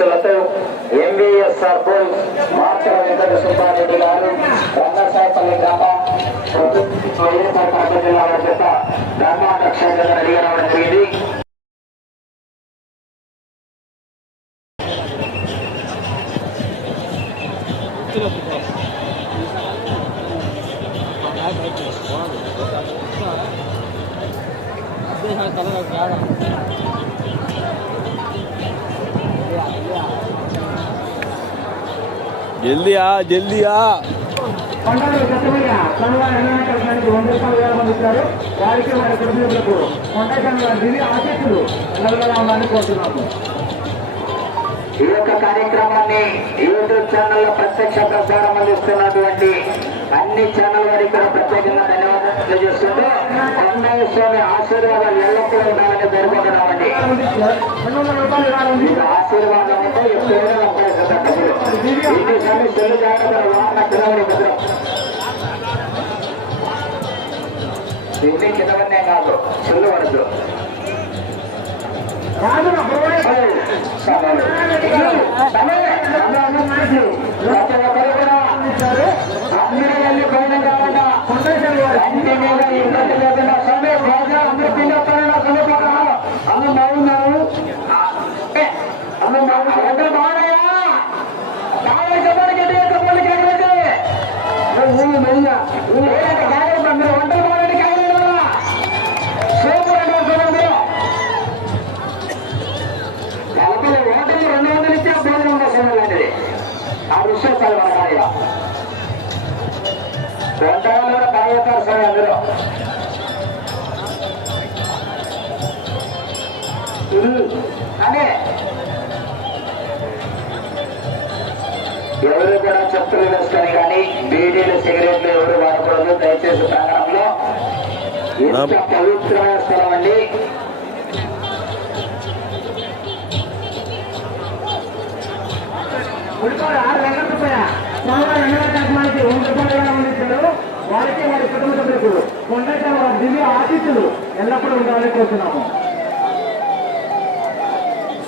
అధ్యక్షులతో ఆశీస్సులతో ఎంవీఎస్ఆర్ మార్చల వెంకట సుబ్బారెడ్డి గారు రంగసాయపల్లి గ్రామ వైఎస్ఆర్ కడప జిల్లాల చేత ధర్మాట క్షేత్రంగా రెడీ రావడం జరిగింది. ఎల్లవెల్లలా ఉండాలని కోరుతున్నాము. ఈ యొక్క కార్యక్రమాన్ని యూట్యూబ్ ఛానల్లో ప్రత్యక్ష ప్రసారం అందిస్తున్నటువంటి అన్ని ఛానల్ వారికి కూడా ప్రత్యేకంగా ధన్యవాదాలు తెలియజేస్తుంటూ కొండయ్య స్వామి ఆశీర్వాదాలు ఎల్లప్పుడూ ఉండాలని కోరుకుంటున్నామండి. ఆశీర్వాదం ఉంటే ఎప్పుడైనా అవకాశం ఇన్నిసార్లు చెల్లు కాదు చెల్లు పడదు అందరూ వెళ్ళి పైన అన్ని మీద ఇబ్బంది లేకుండా అందరూ పిల్లలు అందరూ బాగున్నారు అందరూ బాగున్నారు బాగా 我们没了我们没了 ఎవరు కూడా చెప్పులు వేసుకొని కానీ బీడీలు సిగరెట్లు ఎవరు వాడకూడదు. దయచేసి ప్రాంగణంలో ఎంత పవిత్రమైన స్థలం అండి. వారికి వారి కుటుంబ సభ్యులకు కొండ వారి దివ్య ఆశీస్సులు ఎల్లప్పుడూ ఉండాలని కోరుతున్నాము.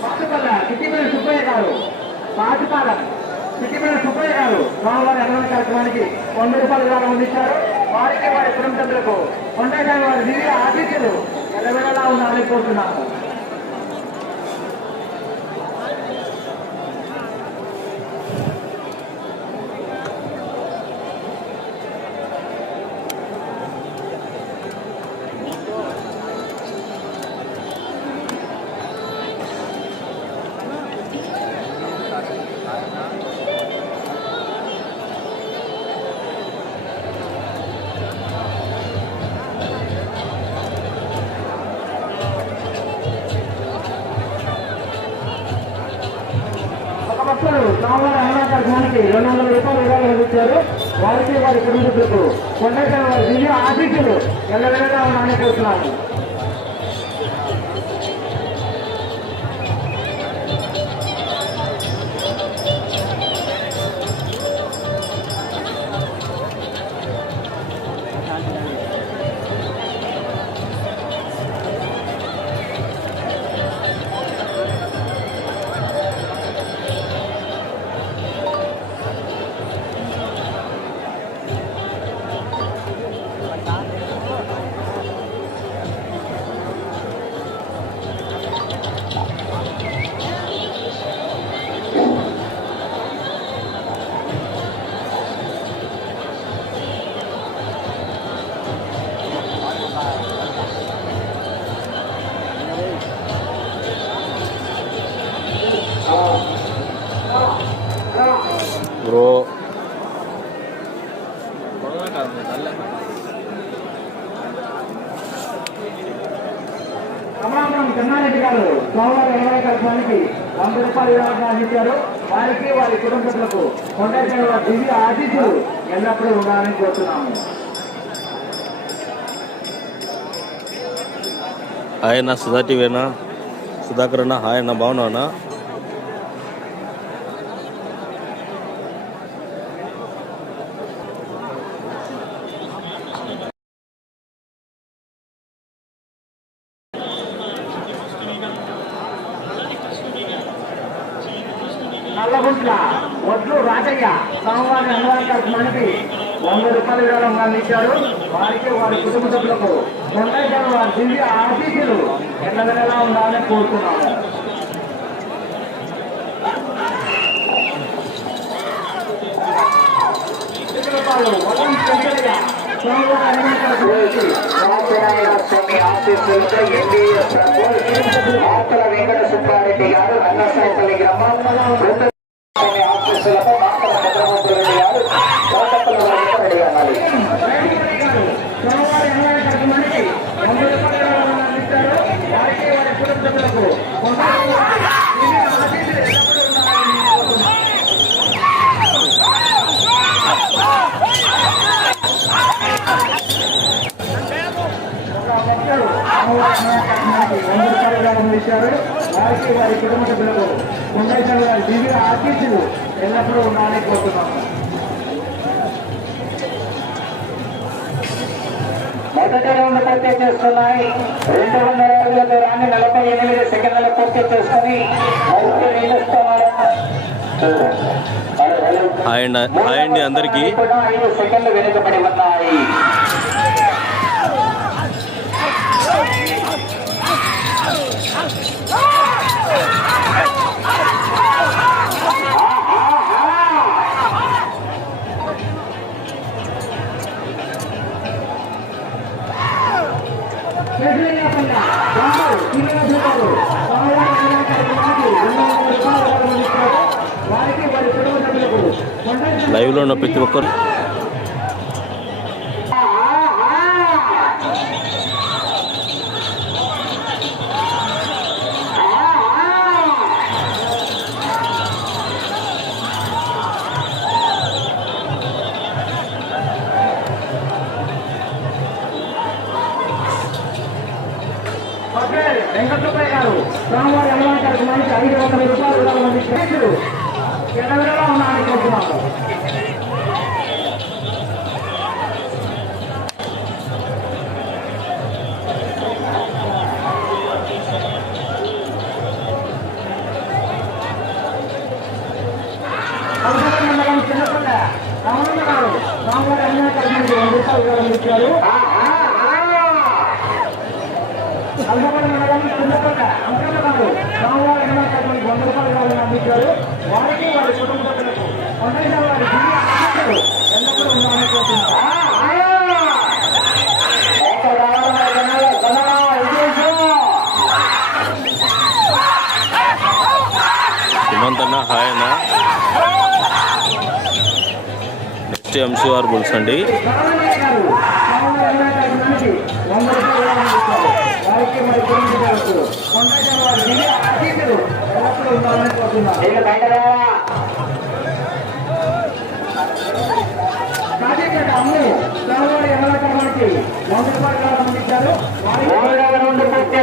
పాటుపల్ల సిట్టిపల్లి సుబ్బయ్య గారు పాటుపాల సిట్టిపల్లి సుబ్బయ్య గారు సోమవారం ఎన్నో కార్యక్రమానికి వంద రూపాయలు ద్వారా అందించారు. వారికి వారి కుటుంబ సభ్యులకు కొండ వారి దివ్య ఆతిథ్యులు ఎల్లవేళలా ఉండాలని కోరుతున్నాము. రెండు వందల రూపాయలు విరాళం ఇచ్చారు వారికి వారి కుటుంబీకులకు కొండకాయ వారి దివ్య ఆశీస్సులు ఎల్లవేళగా ఉన్నాయని కోరుతున్నాను బ్రో కమలాపురం గారు సోమవారం ఇరవై కార్యక్రమానికి వంద రూపాయలు విరాళం ఇచ్చారు వారికి వారి కుటుంబ సభ్యులకు దివ్య ఆశీస్సులు ఎల్లప్పుడూ ఉండాలని కోరుతున్నాము. ఆయన సుధా టీవీనా? సుధాకర్ అన్న హాయ్ అన్న బాగున్నావన్నా నల్లగుంట్ల ఒడ్లు రాజయ్య సోమవారం అన్నదాన కార్యక్రమానికి వంద రూపాయల విరాళం అందించారు వారికి వారి కుటుంబ సభ్యులకు వెంకటేశ్వర వారి దివ్య ఆశీస్సులు ఎన్నదనలా ఉండాలని కోరుతున్నాము. రూపాయలు వెంకట సుబ్బారెడ్డి గారు రంగసాయపల్లి గ్రామం ఆశీస్సులతో గారు విరాళం ఇచ్చారు వారికి వారి కుటుంబ సభ్యులకు కొండేశ్వర గారి దివ్య ఆశీస్సులు ఎల్లప్పుడూ ఉండాలని కోరుతున్నాము. మొదటి రౌండ్ పూర్తి చేస్తున్నాయి. రెండు వందల అడుగుల దూరాన్ని నలభై ఎనిమిది సెకండ్లు పూర్తి చేసుకుని అండి అండి అందరికీ ఐదు సెకండ్లు వెనుకబడి ఉన్నాయి. లైవ్లో ఉన్న ప్రతి ఒక్కరు. వెంకటరూపాయ గారు స్వామివారి అన్నదాన కార్యక్రమానికి ఐదు వందల రూపాయలు విరాళం అందించారు వారికి వారి కుటుంబ సభ్యులకు కొండేశ్వర వారి ఎల్లప్పుడూ ఉండాలని కోరుతున్నాము సుమంత్ అన్న హాయ్ అన్న. ఎంసీఆర్ బుల్స్ అండి.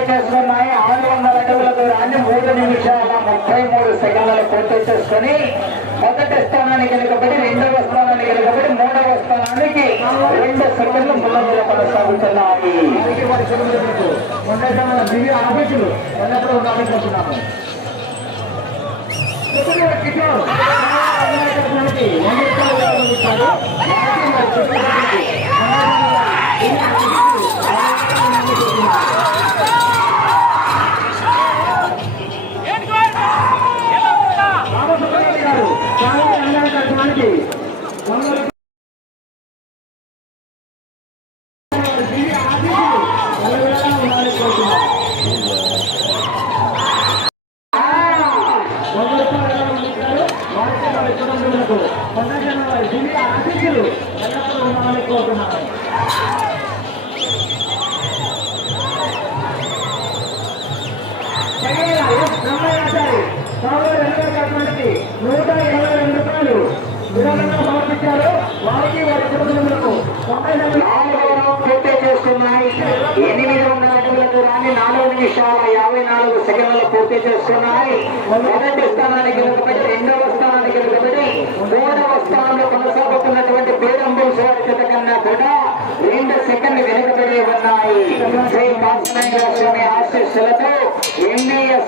చేస్తున్నాయి ఆరు వందల అడుగుల దూరాన్ని మూడు నిమిషాల ముప్పై మూడు సెకండ్లు పూర్తి చేసుకుని మొదటి స్థానానికి వెనుకబడి రెండవ స్థానానికి వెనుకబడి మూడవ స్థానానికి రెండు సెకండ్లు ముందంజలో కొనసాగుతున్నాయి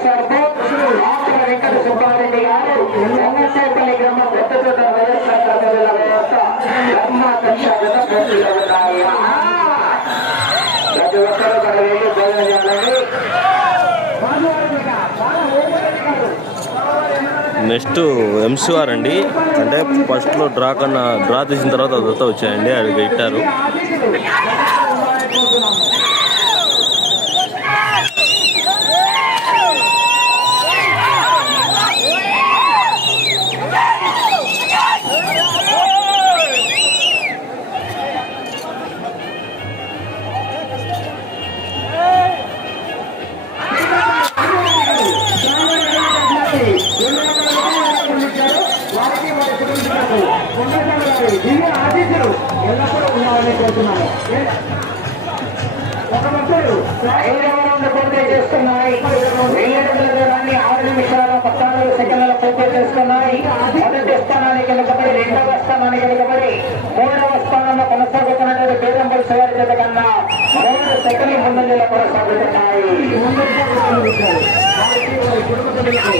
ఎంఈఎస్ఆర్ మాత్ర వెంకట సుబ్బారెడ్డి గారు రంగచేపల్లి గ్రామం పెద్ద చోట వైఎస్ఆర్ వ్యవస్థ ఉన్నాయి ప్రతి ఒక్కరూ వెళ్ళి భోజనం చేయాలండి నెక్స్ట్ ఎంసీఆర్ అండి అంటే ఫస్ట్లో డ్రా కన్నా డ్రా తీసిన తర్వాత అదంతా వచ్చాయండి. అది పెట్టారు. ఆశీస్సులు ఎల్లప్పుడూ ఉండాలని కోరుతున్నాను ఒక భక్తుడు ఐదవ చేస్తున్నాయి పూర్తి చేసుకున్నాయి దూరాన్ని ఆరు నిమిషాల పద్నాలుగు సెకండ్ల పూర్తి చేస్తున్నాయి మొదటి స్థానానికి వెనుకబడి రెండవ స్థానానికి వెనుకబడి మూడవ స్థానంలో కొనసాగుతున్నటువంటి పేదంపల్లి శివారి చేత కన్నా మూడు సెకండ్ల ముందంజలో కొనసాగుతున్నాయి కుటుంబ సభ్యులకు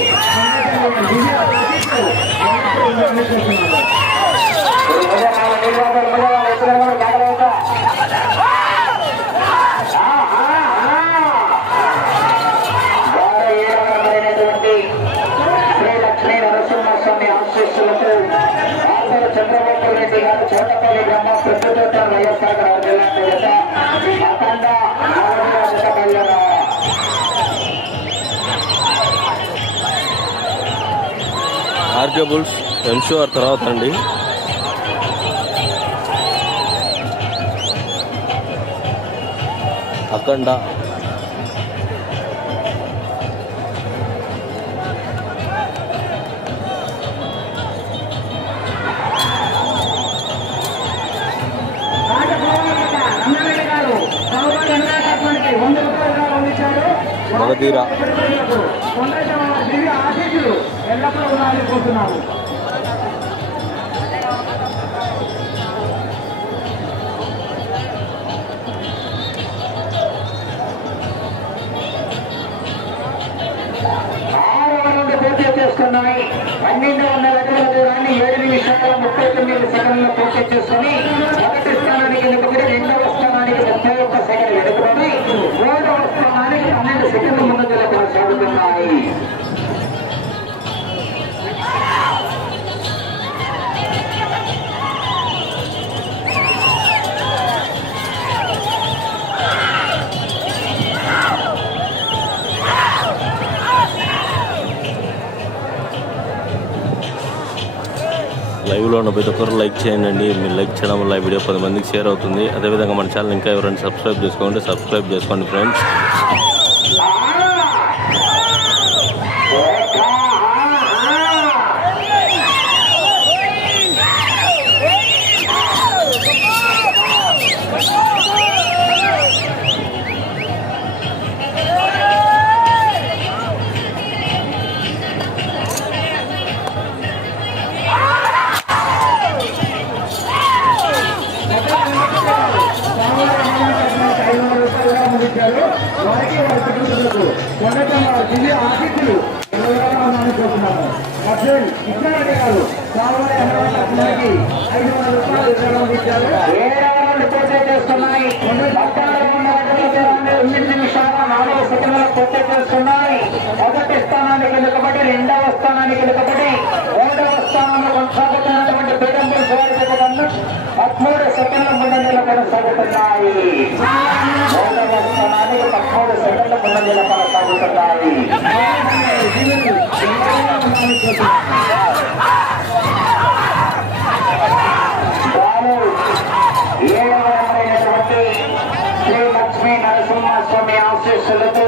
ఆర్కే బుల్స్ ఎంసీఆర్ తర్వాత అండి. మగధీర. ఆశీస్సులు ఎల్లప్పుడూ ఉండాలని కోరుతున్నాము. చేసుకున్నాయి పన్నెండు వందల దూరాన్ని ఏడు నిమిషాల ముప్పై తొమ్మిది సెకండ్లు పూర్తి చేసుకుని మొదటి స్థానానికి వెనుకబడి రెండవ స్థానానికి ముప్పై ఒక్క సెకండ్ వెనుకబడి మూడవ స్థానానికి పన్నెండు సెకండ్ల ముందంజలో కొనసాగుతున్నాయి లైవ్లో ఉన్న ప్రతి ఒక్కరు లైక్ చేయండి. మీరు లైక్ చేయడం వల్ల ఈ వీడియో పది మందికి షేర్ అవుతుంది. అదేవిధంగా మన ఛానల్ ఇంకా ఎవరైనా సబ్స్క్రైబ్ చేసుకోండి సబ్స్క్రైబ్ చేసుకోండి ఫ్రెండ్స్. దివ్య అతిథులు ఎల్లవేళలా ఉండాలని కోరుతున్నాము ఐదు వందల రూపాయలు ఇవ్వడం అందించారు ఏడవ పూర్తి ఎనిమిది నిమిషాల నాలుగు సెకండ్ల పూర్తి చేస్తున్నాయి. మొదటి స్థానానికి వెనుకబడి రెండవ స్థానానికి వెనుకబడి మూడవ స్థానంలో కొనసాగుతున్నటువంటి పీడంబర్ శివారి పదమూడు సెకండ్ల ముందంజలో కొనసాగుతున్నాయి పదమూడు సెకండ్ల ముందంజలో కొనసాగుతున్నాయి శ్రీ లక్ష్మీ నరసింహస్వామి ఆశీస్సులతో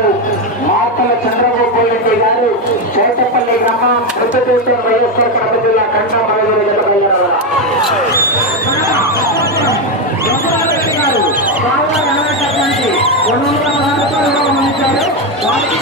మాతల చంద్రబాబు రెడ్డి గారు చేతపల్లి గ్రామం వైఎస్ఆర్ కడప జిల్లా కన్నా మరగూరు గారు సాగువారి అన్నదాత్మానికి వారికి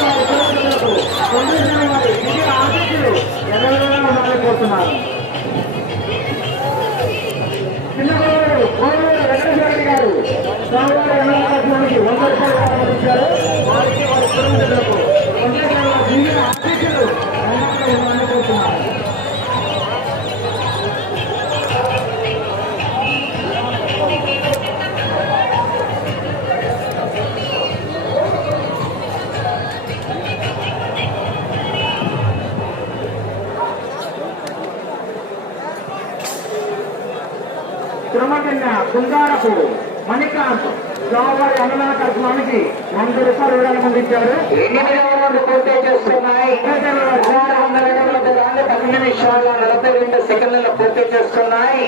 అన్నదాన కార్యక్రమానికి వంద రూపాయలు వివరాలు అందించారు. ఎనిమిది రౌండ్లు పూర్తి చేస్తున్నాయి పదహారు వందల అడుగుల దూరాన్ని పది నిమిషాల నలభై రెండు సెకండ్లలో పూర్తి చేస్తున్నాయి.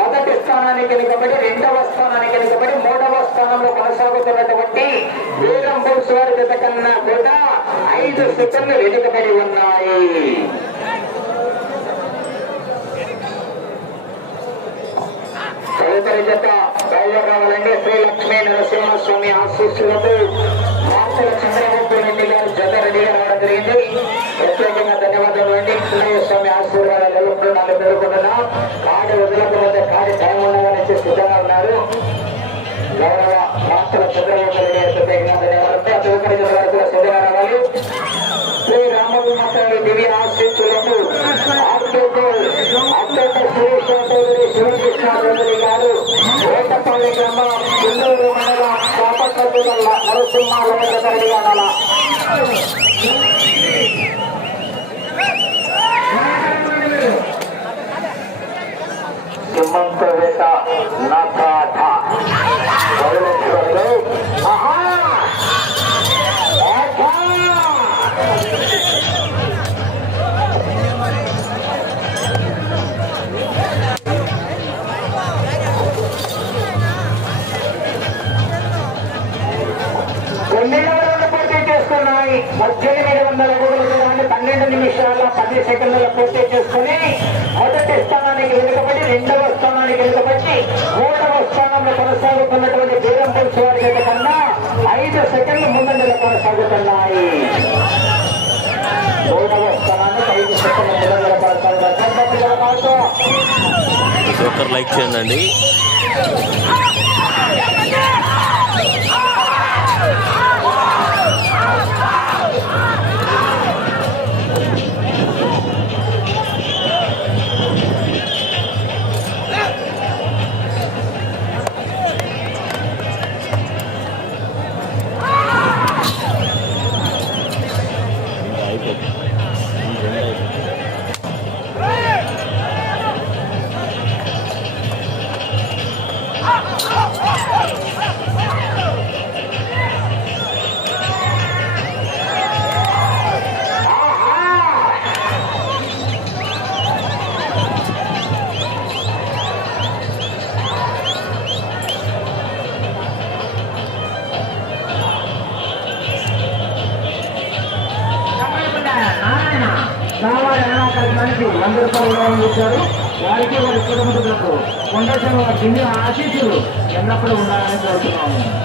మొదటి స్థానానికి వెనుకబడి రెండవ స్థానానికి వెనుకబడి మూడవ స్థానంలో కొనసాగుతున్నటువంటి వీరం బుల్స్ వారి జత కన్నా కూడా ఐదు సెకండ్లు వెనుకబడి ఉన్నాయి. తదుపరి జత బయలుదేరాలండి శ్రీ లక్ష్మీ నరసింహస్వామి ఆశీస్సులతో మాతల చంద్రబాబు రెడ్డి గారు జత రెడ్డిగా రావడం జరిగింది ప్రత్యేకంగా ధన్యవాదాలు అండి కృష్ణయ్య స్వామి ఆశీర్వాదాలు ఎల్లప్పుడూ నాకు పేర్కొన్నా కాడి వదలకపోతే కాడి టైం ఉండగానే సిద్ధంగా ఉన్నారు గౌరవ మాతల చంద్రబాబు రెడ్డి గారు ప్రత్యేకంగా ధన్యవాదాలు తదుపరి జత వారు కూడా సిద్ధంగా రావాలి శ్రీ రామగుమారి దివ్య ఆశీస్సులకు అత్యంత అత్యంత సురేష్ చౌదరి శివకృష్ణ చౌదరి గారు వేటపల్లి గ్రామం కుందూరు మండలం కాపట్ల జిల్లా నరసింహాల వేట నాథ చేస్తున్నాయి పద్దెనిమిది వందల అడుగుల పన్నెండు నిమిషాల పది సెకండ్ల పూర్తి చేసుకుని మొదటి స్థానానికి వెనుకబడి రెండవ స్థానానికి వెనుకబడి మూడవ స్థానంలో కొనసాగుతున్నటువంటి బీరం బీరంపూర్ వారి కన్నా ఐదు సెకండ్లు ముందంజలో కొనసాగుతున్నాయి. మూడవ స్థానానికి ఐదు సెకండ్ల ముందంజలో కొనసాగుతున్నాయి. లైక్ చేయండి. కొండేశ్వర దివ్య ఆశీస్సులు ఎల్లప్పుడూ ఉండాలని కోరుతున్నాము.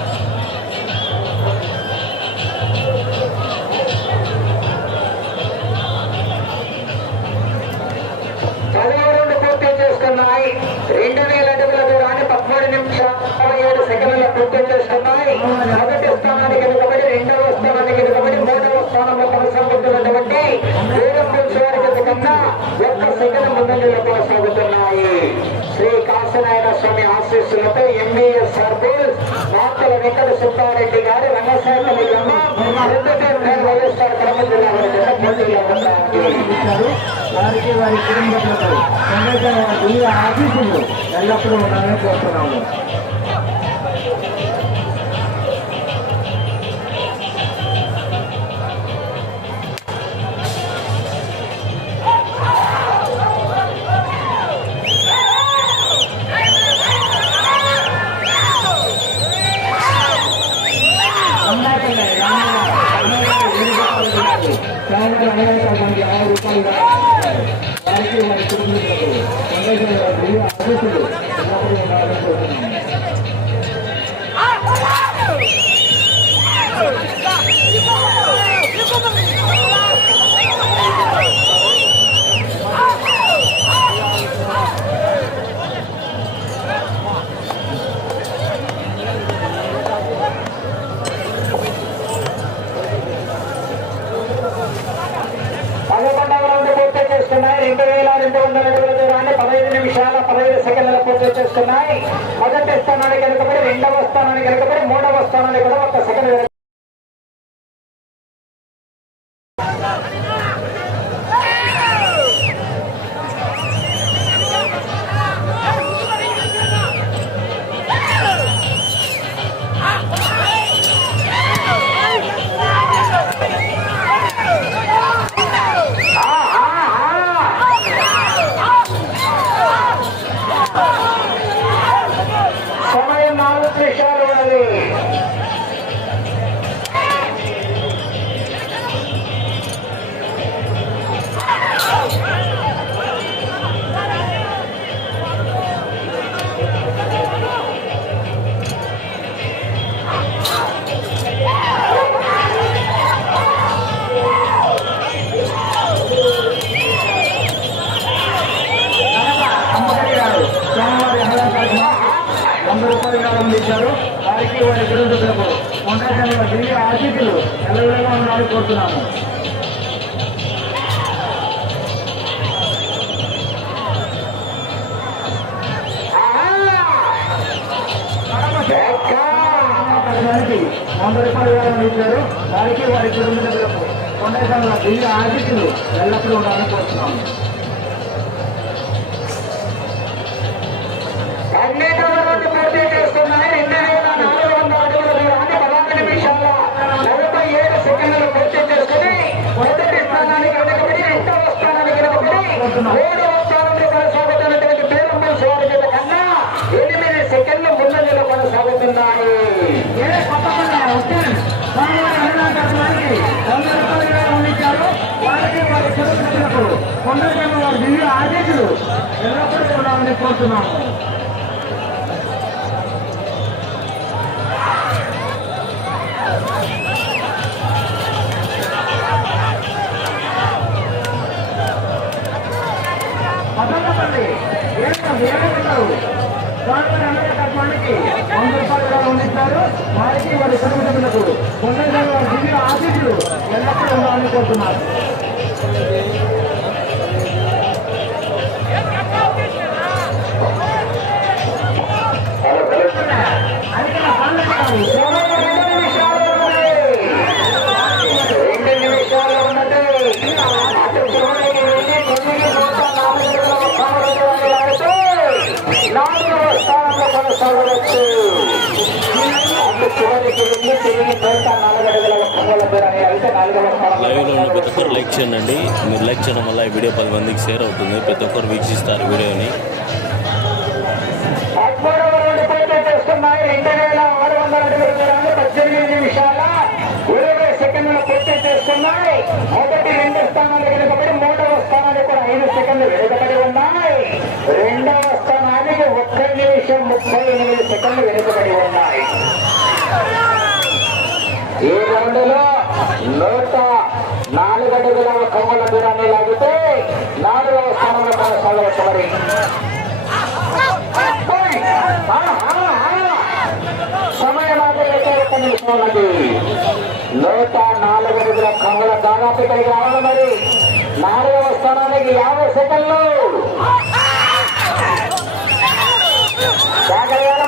వెంకట సుబ్బారెడ్డి గారు రంగశాఖలి గ్రామం రెండు వైఎస్ఆర్ కడప జిల్లా వారి ఇచ్చారు. వారికి వారి కుటుంబ కొండేశ్వర వారి దివ్య ఎల్లప్పుడూ ఉండాలని కోరుతున్నాము. వారికి వారి వందల పదహైదు నిమిషాల పదహైదు సెకండ్ల పూర్తి చేస్తున్నాయి. మొదటి స్థానానికి వెనుకబడి రెండవ స్థానానికి వెనుకబడి మూడవ స్థానానికి కూడా ఒక సెకండ్ వంద రూపాయలు విరాళం ఇచ్చారు వారికి వారి కుటుంబీకులకు కొండశాల దివ్య ఆశీస్సులు ఎల్లవేళగా ఉండాలని కోరుతున్నాము. వంద రూపాయలు విరాళం ఇచ్చారు వారికి వారి కుటుంబీకులకు కొండశాల దివ్య ఆశీస్సులు ఎల్లప్పుడూ ఉండాలని కోరుతున్నాము. విరాళం ఇచ్చారు వారికి వారి కుటుంబీకులకు కొండజమ్మ వారి దివ్య ఆదేశాలు ఎల్లప్పుడూ ఉండాలని కోరుతున్నాము. ఏడు ఏడుంటారు స్వామివారి అన్నదాన వంద రూపాయలుగా విరాళం వారికి వారి కుటుంబీకులకు కొండజమ్మ దివ్య ఆశీస్సులు ఎల్లప్పుడూ ఉండాలని కోరుతున్నారు అధిక లైవ్లో ఉన్న ప్రతి ఒక్కరు. లైక్ చేయండి. మీరు లైక్ చేయడం వల్ల ఈ వీడియో పది మందికి షేర్ అవుతుంది. ప్రతి ఒక్కరు వీక్షిస్తారు వీడియోని. రౌండ్ సెకండ్లు పూర్తి చేస్తున్నాయి మొదటి రెండు స్థానాలు వెనుకబడి మూడవ స్థానానికి కూడా ఐదు సెకండ్లు వెనుకబడి ఉన్నాయి. రెండవ స్థానానికి ఒక్క నిమిషం ముప్పై ఎనిమిది సెకండ్లు వెనుకబడి ఉన్నాయి. ఈ రౌండ్లో నూట నాలుగు అడుగుల కొమ్మల దూరాన్ని లాగితే నాలుగవ స్థానంలో కొనసాగవచ్చు మరి. సమయం ఒక నిమిషం ఉన్నది నూట నాలుగు అడుగుల కమ్మల దాదాపు ఇక్కడికి రావాలి మరి. నాలుగవ స్థానానికి యాభై సెకండ్లు. జాగ్రత్త